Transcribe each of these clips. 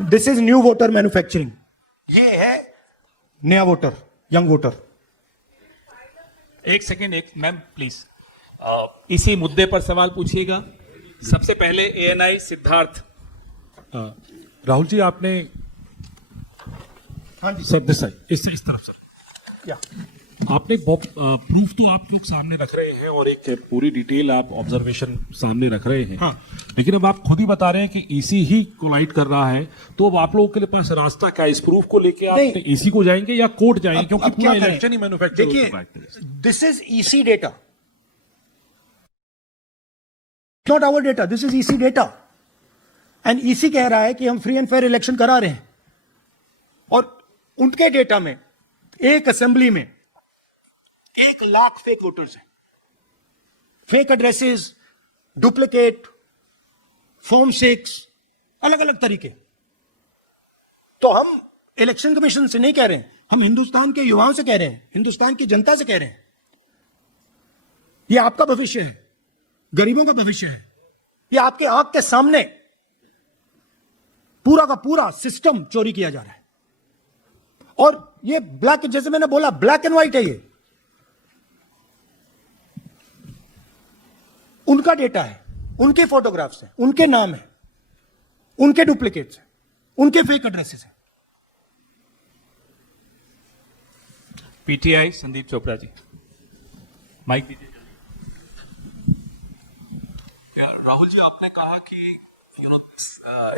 This is new voter manufacturing. ये है नया वोटर, यंग वोटर. एक सेकेंड, एक मैम प्लीज इसी मुद्दे पर सवाल पूछिएगा. सबसे पहले एएनआई सिद्धार्थ. राहुल जी, आपने हाँ जी सर दिस साइड, इस तरफ सर. क्या आपने प्रूफ तो आप लोग सामने रख रहे हैं और एक पूरी डिटेल आप ऑब्जर्वेशन सामने रख रहे हैं. हाँ. लेकिन अब आप खुद ही बता रहे हैं कि ईसी ही कोलाइड कर रहा है, तो अब आप लोगों के पास रास्ता क्या है? इस प्रूफ को लेके आप ईसी को जाएंगे या कोर्ट जाएंगे? क्योंकि पूरा इलेक्शन ही मैन्युफैक्चर देखिए, हो रहा है. This is EC data, not our data. This is EC data and EC कह रहा है कि हम फ्री एंड फेयर इलेक्शन करा रहे हैं, और उनके डेटा में एक असेंबली में 1,00,000 फेक वोटर्स हैं. फेक एड्रेसेस, डुप्लीकेट, फॉर्म 6, अलग अलग तरीके. तो हम इलेक्शन कमीशन से नहीं कह रहे हैं, हम हिंदुस्तान के युवाओं से कह रहे हैं, हिंदुस्तान की जनता से कह रहे हैं. यह आपका भविष्य है, गरीबों का भविष्य है. यह आपके आंख के सामने पूरा का पूरा सिस्टम चोरी किया जा रहा है. और ये ब्लैक, जैसे मैंने बोला, ब्लैक एंड व्हाइट है. ये उनका डेटा है, उनके फोटोग्राफ्स हैं, उनके नाम है, उनके डुप्लीकेट्स हैं, उनके फेक एड्रेसेस हैं. पीटीआई संदीप चोपड़ा जी, माइक दीजिए. Rahul ji, आपने कहा कि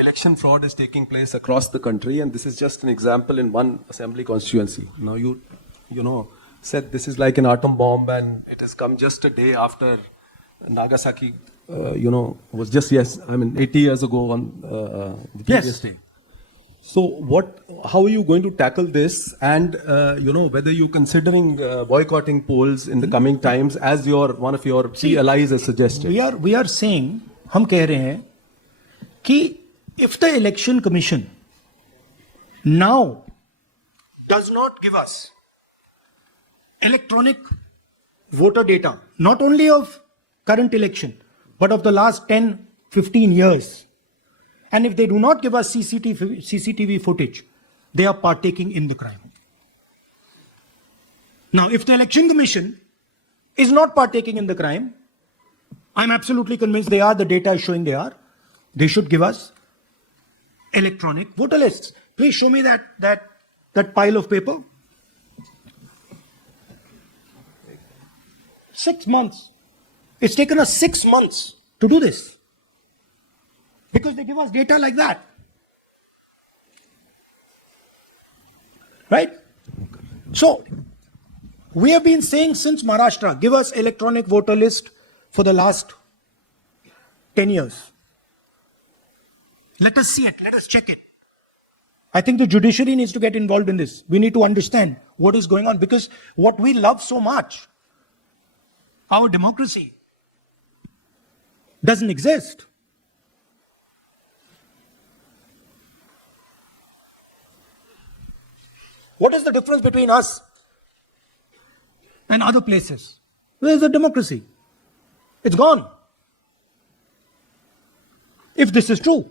election fraud is taking place across the country, and this is just an example in one assembly constituency. Now you know said this is like an atom bomb, and it has come just a day after Nagasaki. Was just 80 years ago on the previous day. So how are you going to tackle this, and whether you're considering boycotting polls in the coming times, as one of your key allies has suggested? We are saying, हम कह रहे हैं कि if the election commission now does not give us electronic voter data, not only of current election but of the last 10-15 years, and if they do not give us CCTV footage, they are partaking in the crime. Now, if the election commission is not partaking in the crime, I'm absolutely convinced they are. The data is showing they are. They should give us electronic voter lists. Please show me that pile of paper. 6 months. It's taken us 6 months to do this, because they give us data like that. Right? So, we have been saying since Maharashtra, give us electronic voter list for the last 10 years. Let us see it. Let us check it. I think the judiciary needs to get involved in this. We need to understand what is going on, because what we love so much, our democracy, doesn't exist. What is the difference between us and other places? Where is the democracy? It's gone. If this is true.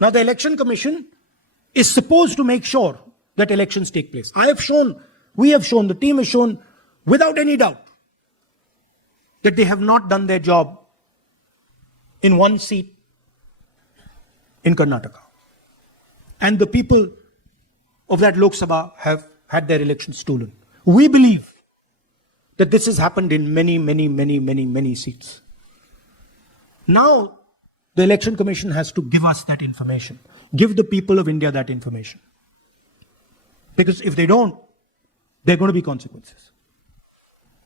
Now the election commission is supposed to make sure that elections take place. We have shown, the team has shown without any doubt that they have not done their job in one seat in Karnataka. And the people of that Lok Sabha have had their elections stolen. We believe that this has happened in many seats. Now, the election commission has to give us that information. Give the people of India that information. Because if they don't, there are going to be consequences.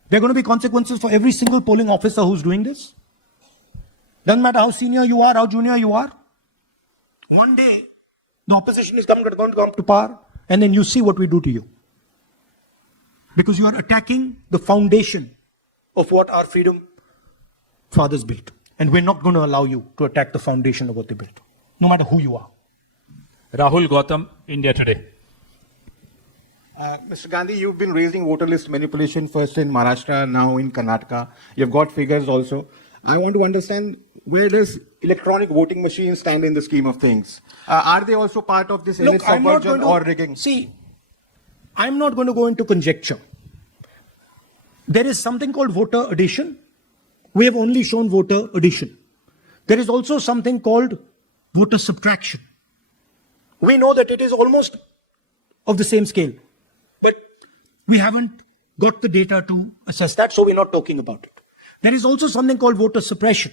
There are going to be consequences for every single polling officer who's doing this. Doesn't matter how senior you are, how junior you are. One day, the opposition is going to come to power, and then you see what we do to you. Because you are attacking the foundation of what our freedom fathers built. And we're not going to allow you to attack the foundation of what they built, no matter who you are. Rahul Gautam, India Today. Mr. Gandhi, you've been raising voter list manipulation first in Maharashtra, now in Karnataka. You've got figures also. I want to understand, where does electronic voting machines stand in the scheme of things? Are they also part of this alleged I'm not subversion going or to rigging? see. I'm not going to go into conjecture. There is something called voter addition. We have only shown voter addition. There is also something called voter subtraction. We know that it is almost of the same scale, but we haven't got the data to assess that, so we're not talking about it. There is also something called voter suppression,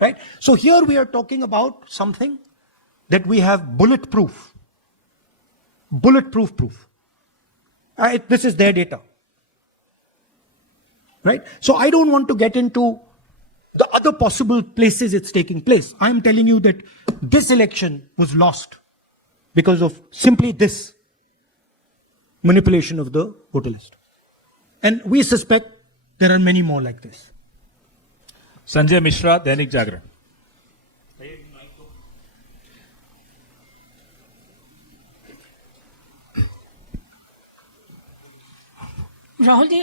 right? So here we are talking about something that we have bulletproof proof. This is their data, right? So I don't want to get into the other possible places it's taking place. I'm telling you that this election was lost because of simply this manipulation of the voter list. And we suspect there are many more like this. Sanjay Mishra, Dainik Jagran. Rahul ji,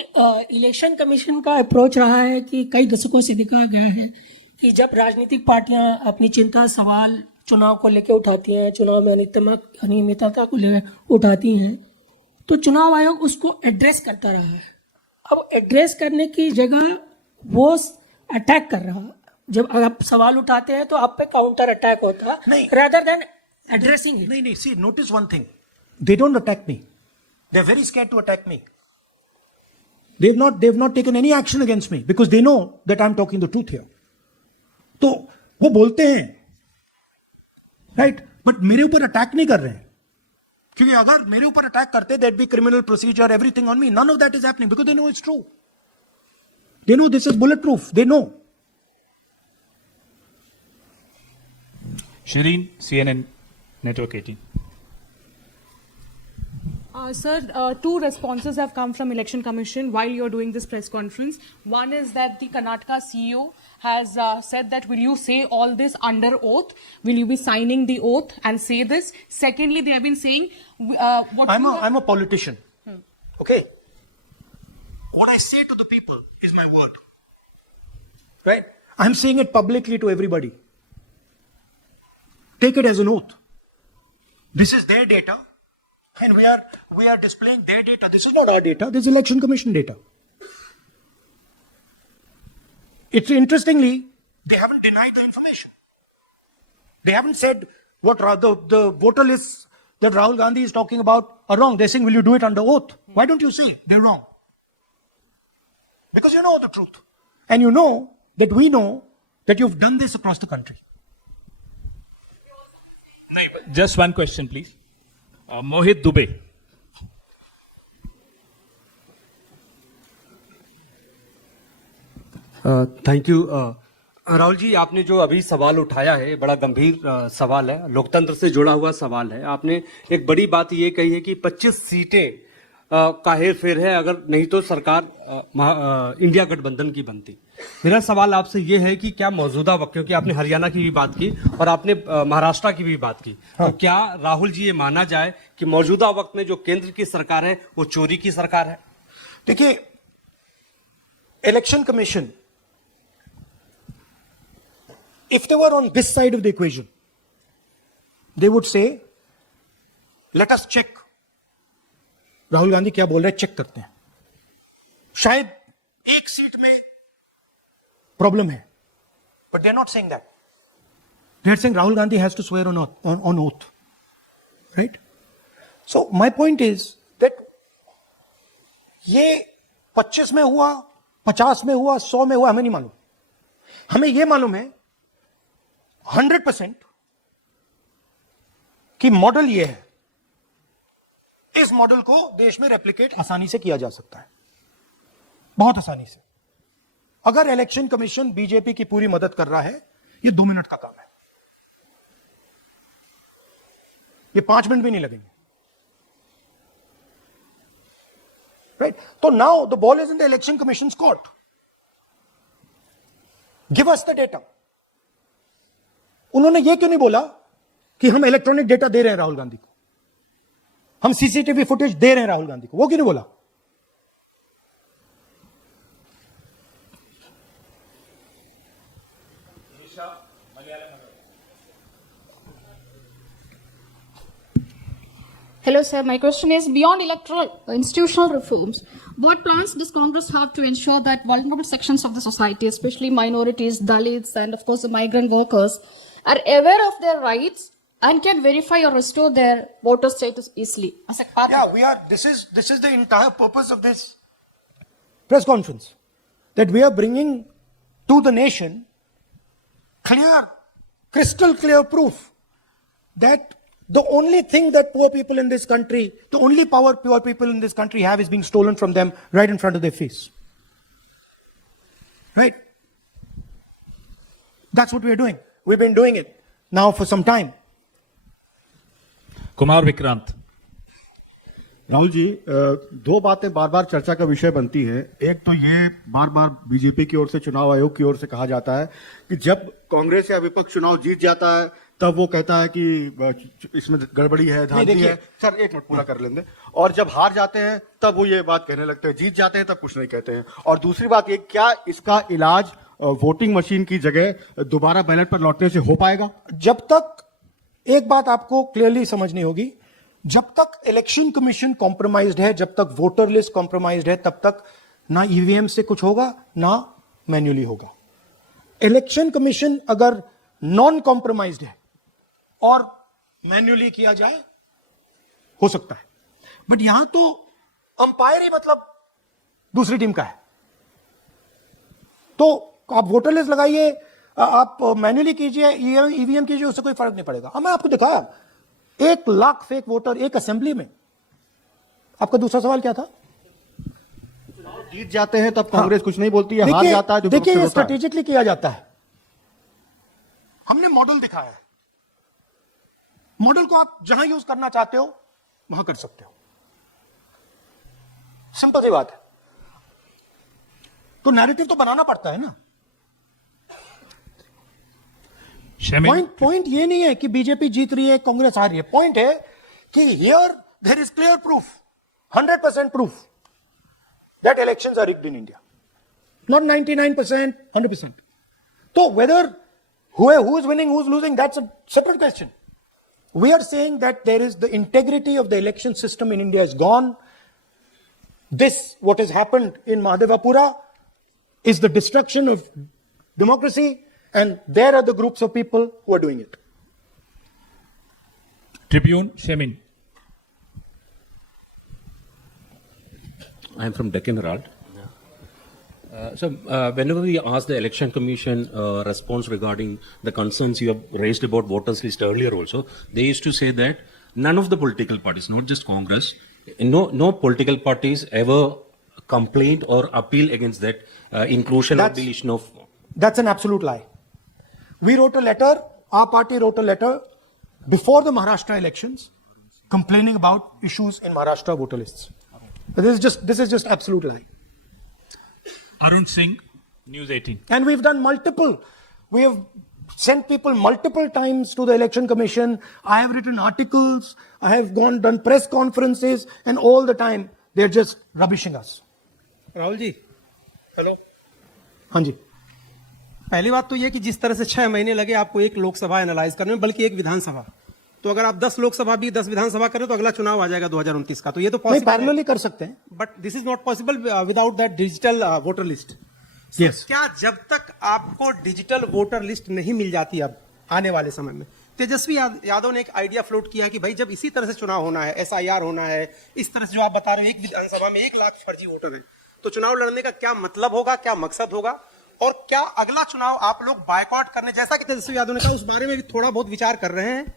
election commission का approach रहा है कि कई दशकों से देखा गया है कि जब राजनीतिक पार्टियां अपनी चिंता सवाल चुनाव को लेकर उठाती हैं, चुनाव में अनियमितता को लेकर उठाती हैं, तो चुनाव आयोग उसको एड्रेस करता रहा है। अब एड्रेस करने की जगह वो अटैक कर रहा है। जब आप सवाल उठाते हैं तो आप पे काउंटर अटैक होता है, नहीं। rather than addressing it. No, see, notice one thing. They don't attack me. They're very scared to attack me. They've not taken any action against me because they know that I'm talking the truth here. तो वो बोलते हैं, right? But मेरे ऊपर attack नहीं कर रहे हैं, क्योंकि अगर मेरे ऊपर अटैक करते, there'd be criminal procedure, everything on me. None of that is happening because they know it's true. They know this is bulletproof. They know. Shirin, CNN Network 18। Sir, two responses have come from Election Commission while you're doing this press conference. One is that the Karnataka CEO has said that will you say all this under oath? Will you be signing the oath and say this? Secondly, they have been saying what I'm a politician. Okay. What I say to the people is my word. Right? I'm saying it publicly to everybody. Take it as an oath. This is their data. And we are displaying their data. This is not our data. This is Election Commission data. It's interestingly, they haven't denied the information. They haven't said what the voter lists that Rahul Gandhi is talking about are wrong. They're saying, will you do it under oath? Why don't you say it? They're wrong? Because you know the truth. And you know that we know that you've done this across the country. Just one question, please. Mohit Dubey. Thank you. Rahul ji, आपने जो अभी सवाल उठाया है बड़ा गंभीर सवाल है, लोकतंत्र से जुड़ा हुआ सवाल है। आपने एक बड़ी बात ये कही है कि 25 सीटें का हेर फेर है, अगर नहीं तो सरकार इंडिया गठबंधन की बनती। मेरा सवाल आपसे ये है कि क्या मौजूदा वक्त, क्योंकि आपने हरियाणा की भी बात की और आपने महाराष्ट्र की भी बात की, तो क्या राहुल जी ये माना जाए कि मौजूदा वक्त में जो केंद्र की सरकार है वो चोरी की सरकार है? देखिए, election commission, if they were on this side of the equation, they would say, let us check. Rahul Gandhi क्या बोल रहे हैं, चेक करते हैं। शायद एक सीट में प्रॉब्लम है, but they're not saying that. They're saying Rahul Gandhi has to swear on oath, right? So my point is that ये 25 में हुआ, 50 में हुआ, 100 में हुआ, हमें नहीं मालूम। हमें ये मालूम है 100% कि मॉडल ये है। इस मॉडल को देश में रेप्लिकेट आसानी से किया जा सकता है, बहुत आसानी से। अगर इलेक्शन कमीशन बीजेपी की पूरी मदद कर रहा है, ये 2 मिनट का काम है, ये 5 मिनट भी नहीं लगेंगे, राइट? तो now the ball is in the election commission court. Give us the data. उन्होंने ये क्यों नहीं बोला कि हम इलेक्ट्रॉनिक डेटा दे रहे हैं राहुल गांधी को, हम सीसीटीवी फुटेज दे रहे हैं राहुल गांधी को? वो क्यों नहीं बोला? Hello, sir. My question is, beyond electoral institutional reforms, what plans does Congress have to ensure that vulnerable sections of the society, especially minorities, Dalits, and of course the migrant workers, are aware of their rights and can verify or restore their voter status easily? As a part Yeah, this is the entire purpose of this press conference, that we are bringing to the nation crystal clear proof that the only thing that poor people in this country, the only power poor people in this country have is being stolen from them right in front of their face. Right? That's what we're doing. We've been doing it now for some time. Kumar Vikrant. Rahul ji, दो बातें बार बार चर्चा का विषय बनती है। एक तो ये बार बार बीजेपी की ओर से, चुनाव आयोग की ओर से कहा जाता है कि जब कांग्रेस या विपक्ष चुनाव जीत जाता है तब वो कहता है कि इसमें गड़बड़ी है, धांधली है। सर एक मिनट पूरा कर लेंगे। और जब हार जाते हैं तब वो ये बात कहने लगते हैं, जीत जाते हैं तब कुछ नहीं कहते हैं। और दूसरी बात ये, क्या इसका इलाज वोटिंग मशीन की जगह दोबारा बैलेट पर लौटने से हो पाएगा? जब तक, एक बात आपको क्लियरली समझनी होगी, जब तक इलेक्शन कमीशन कॉम्प्रोमाइज्ड है, जब तक वोटर लिस्ट कॉम्प्रोमाइज्ड है, तब तक ना ईवीएम से कुछ होगा ना मैन्युअली होगा। इलेक्शन कमीशन अगर नॉन कॉम्प्रोमाइज्ड है और मैन्युअली किया जाए, हो सकता है, बट यहां तो अंपायर ही मतलब दूसरी टीम का है। तो आप वोटर लिस्ट लगाइए, आप मैन्युअली कीजिए, ईवीएम कीजिए, उससे कोई फर्क नहीं पड़ेगा। अब मैं आपको दिखाया 1 लाख फेक वोटर एक असेंबली में। आपका दूसरा सवाल क्या था? जीत जाते हैं तब कांग्रेस कुछ नहीं बोलती है, हार जाता है। देखिए, ये स्ट्रेटेजिकली किया जाता है। हमने मॉडल दिखाया है। मॉडल को आप जहां यूज करना चाहते हो वहां कर सकते हो। सिंपल सी बात है। तो नैरेटिव तो बनाना पड़ता है ना। पॉइंट ये नहीं है कि बीजेपी जीत रही है, कांग्रेस हार रही है। पॉइंट है कि here there is clear proof, 100% proof that elections are rigged in India, not 99%, 100%. तो whether who is winning, who is losing, that's a separate question. We are saying that there is the integrity of the election system in India is gone. This, what has happened in Mahadevapura, is the destruction of democracy, and there are the groups of people who are doing it. Tribune शेमिन। I am from Deccan Herald. So, whenever we ask the Election Commission response regarding the concerns you have raised about voters list earlier also, they used to say that none of the political parties, not just Congress, no political parties ever complained or appeal against that inclusion or deletion of. That's an absolute lie. We wrote a letter, our party wrote a letter before the Maharashtra elections complaining about issues in Maharashtra voter lists. This is just absolute lie. Arun Singh, news 18। And we've done we have sent people multiple times to the election commission. I have written articles, I have done press conferences, and all the time they're just rubbishing us. Rahul ji, hello. हाँ जी। पहली बात तो ये कि जिस तरह से 6 महीने लगे आपको एक लोकसभा एनालाइज करने में, बल्कि एक विधानसभा, तो अगर आप 10 लोकसभा भी 10 विधानसभा करें तो अगला चुनाव आ जाएगा 2029 का। तो ये तो नहीं, पैरेलली कर सकते हैं, but this is not possible without that digital voter list. Yes. क्या जब तक आपको डिजिटल वोटर लिस्ट नहीं मिल जाती अब आने वाले समय में, तेजस्वी यादव ने एक आइडिया फ्लोट किया कि भाई जब इसी तरह से चुनाव होना है, SIR होना है, इस तरह से जो आप बता रहे हो, एक विधानसभा में 1 लाख फर्जी वोटर है, तो चुनाव लड़ने का क्या मतलब होगा, क्या मकसद होगा, और क्या अगला चुनाव आप लोग बायकॉट करने, जैसा कि तेजस्वी यादव ने कहा, उस बारे में भी थोड़ा बहुत विचार कर रहे हैं?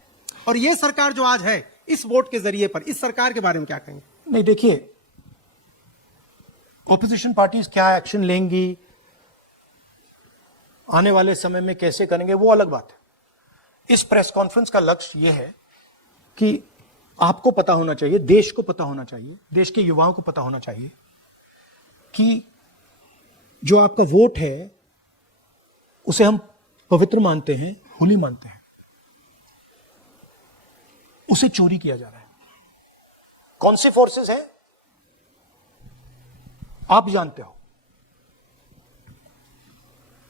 और ये सरकार जो आज है इस वोट के जरिए पर, इस सरकार के बारे में क्या कहेंगे? नहीं, देखिए, ऑपोजिशन पार्टीज क्या एक्शन लेंगी, आने वाले समय में कैसे करेंगे, वो अलग बात है। इस प्रेस कॉन्फ्रेंस का लक्ष्य यह है कि आपको पता होना चाहिए, देश को पता होना चाहिए, देश के युवाओं को पता होना चाहिए कि जो आपका वोट है उसे हम पवित्र मानते हैं, होली मानते हैं, उसे चोरी किया जा रहा है। कौन सी फोर्सेस हैं आप जानते हो,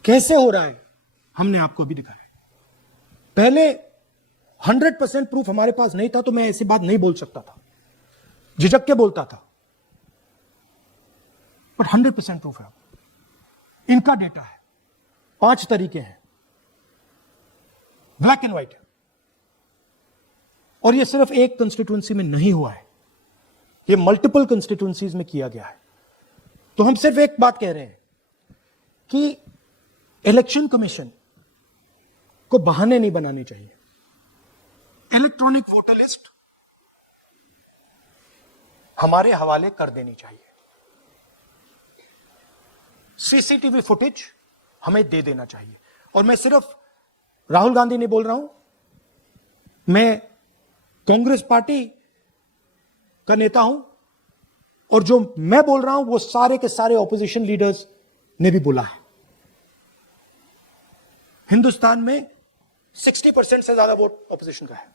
कैसे हो रहा है हमने आपको अभी दिखाया। पहले 100% प्रूफ हमारे पास नहीं था तो मैं ऐसी बात नहीं बोल सकता था, झिझक के बोलता था, बट 100% प्रूफ है। इनका डेटा है, 5 तरीके हैं, ब्लैक एंड व्हाइट है। और ये सिर्फ एक कंस्टिट्यूंसी में नहीं हुआ है, ये मल्टीपल कंस्टिट्यूंसीज में किया गया है। तो हम सिर्फ एक बात कह रहे हैं कि इलेक्शन कमीशन को बहाने नहीं बनाने चाहिए। इलेक्ट्रॉनिक वोटर लिस्ट हमारे हवाले कर देनी चाहिए, सीसीटीवी फुटेज हमें दे देना चाहिए। और मैं सिर्फ राहुल गांधी नहीं बोल रहा हूं, मैं कांग्रेस पार्टी का नेता हूं, और जो मैं बोल रहा हूं वो सारे के सारे ऑपोजिशन लीडर्स ने भी बोला है। हिंदुस्तान में 60% से ज्यादा वोट ऑपोजिशन का है।